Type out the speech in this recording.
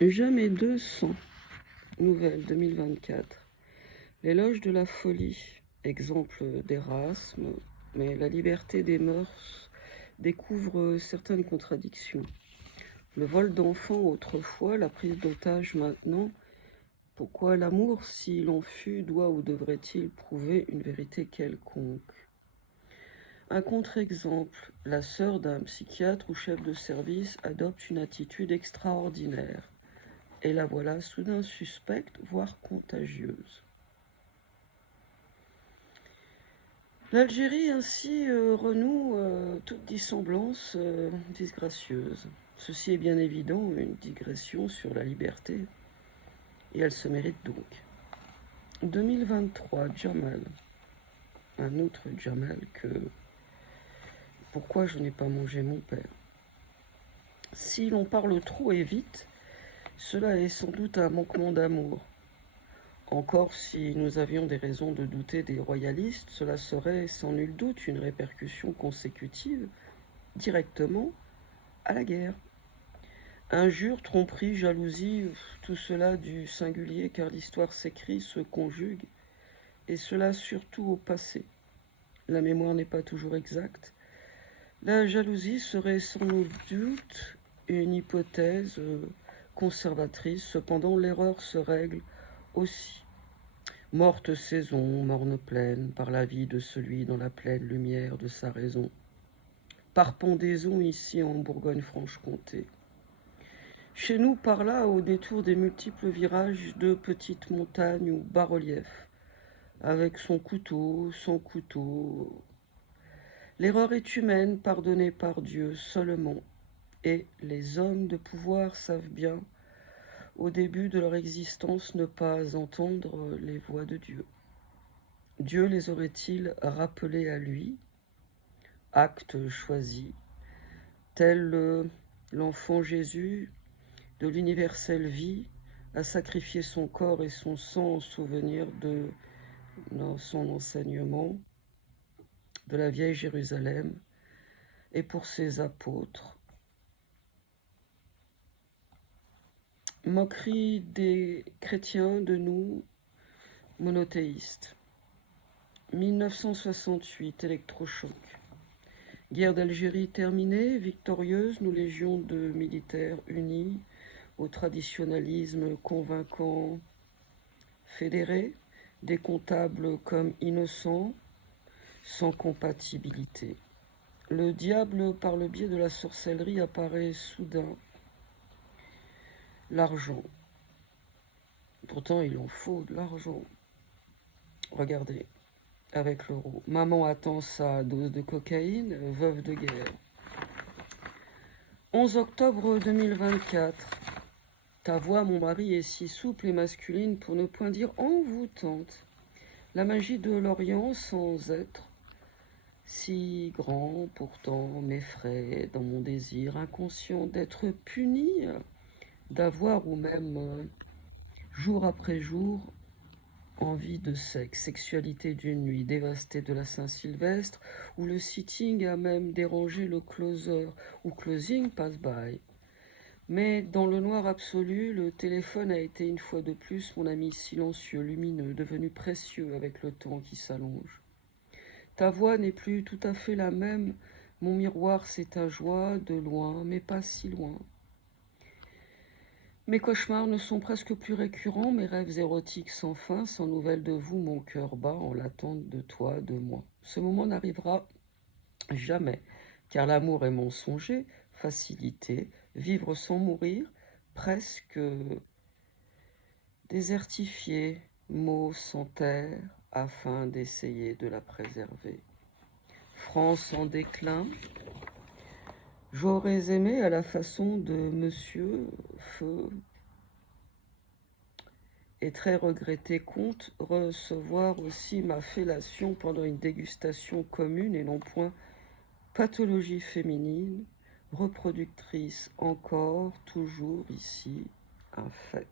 Jamais 200. Nouvelle 2024. L'éloge de la folie, exemple d'Erasme, mais la liberté des mœurs découvre certaines contradictions. Le vol d'enfants autrefois, la prise d'otages maintenant. Pourquoi l'amour, s'il en fut, doit ou devrait-il prouver une vérité quelconque? Un contre-exemple, la sœur d'un psychiatre ou chef de service adopte une attitude extraordinaire. Et la voilà soudain suspecte, voire contagieuse. L'Algérie ainsi renoue toute dissemblance disgracieuse. Ceci est bien évident une digression sur la liberté, et elle se mérite donc. 2023, Jamal. Un autre Jamal que... Pourquoi je n'ai pas mangé mon père? Si l'on parle trop et vite, cela est sans doute un manquement d'amour. Encore si nous avions des raisons de douter des royalistes, cela serait sans nul doute une répercussion consécutive, directement, à la guerre. Injures, tromperies, jalousie, tout cela du singulier car l'histoire s'écrit, se conjugue, et cela surtout au passé. La mémoire n'est pas toujours exacte. La jalousie serait sans doute une hypothèse conservatrice, cependant l'erreur se règle aussi. Morte saison, morne pleine, par la vie de celui dans la pleine lumière de sa raison. Par pendaison ici en Bourgogne-Franche-Comté. Chez nous, par là, au détour des multiples virages, de petites montagnes ou bas-reliefs, avec son couteau, sans couteau. L'erreur est humaine, pardonnée par Dieu seulement, et les hommes de pouvoir savent bien, au début de leur existence, ne pas entendre les voix de Dieu. Dieu les aurait-il rappelés à lui, acte choisi, tel l'enfant Jésus de l'universelle vie a sacrifié son corps et son sang en souvenir de son enseignement, de la vieille Jérusalem, et pour ses apôtres. Moquerie des chrétiens de nous, monothéistes. 1968, électrochoc. Guerre d'Algérie terminée, victorieuse, nous légions de militaires unis, au traditionnalisme convaincant fédéré, des comptables comme innocents, sans compatibilité. Le diable, par le biais de la sorcellerie, apparaît soudain. L'argent. Pourtant, il en faut de l'argent. Regardez, avec l'euro. Maman attend sa dose de cocaïne, veuve de guerre. 11 octobre 2024. Ta voix, mon mari, est si souple et masculine pour ne point dire envoûtante. La magie de l'Orient sans être si grand, pourtant m'effraie dans mon désir inconscient d'être puni, d'avoir ou même jour après jour envie de sexe, sexualité d'une nuit dévastée de la Saint-Sylvestre, où le sitting a même dérangé le closer, ou closing pass by. Mais dans le noir absolu, le téléphone a été une fois de plus mon ami silencieux, lumineux, devenu précieux avec le temps qui s'allonge. Ta voix n'est plus tout à fait la même, mon miroir c'est ta joie, de loin, mais pas si loin. Mes cauchemars ne sont presque plus récurrents, mes rêves érotiques sans fin, sans nouvelles de vous, mon cœur bat en l'attente de toi, de moi. Ce moment n'arrivera jamais, car l'amour est mensonger, facilité, vivre sans mourir, presque désertifié, mot sans terre, afin d'essayer de la préserver. France en déclin, j'aurais aimé à la façon de Monsieur Feu, et très regretté compte recevoir aussi ma fellation pendant une dégustation commune et non point pathologie féminine, reproductrice encore, toujours ici, un fait.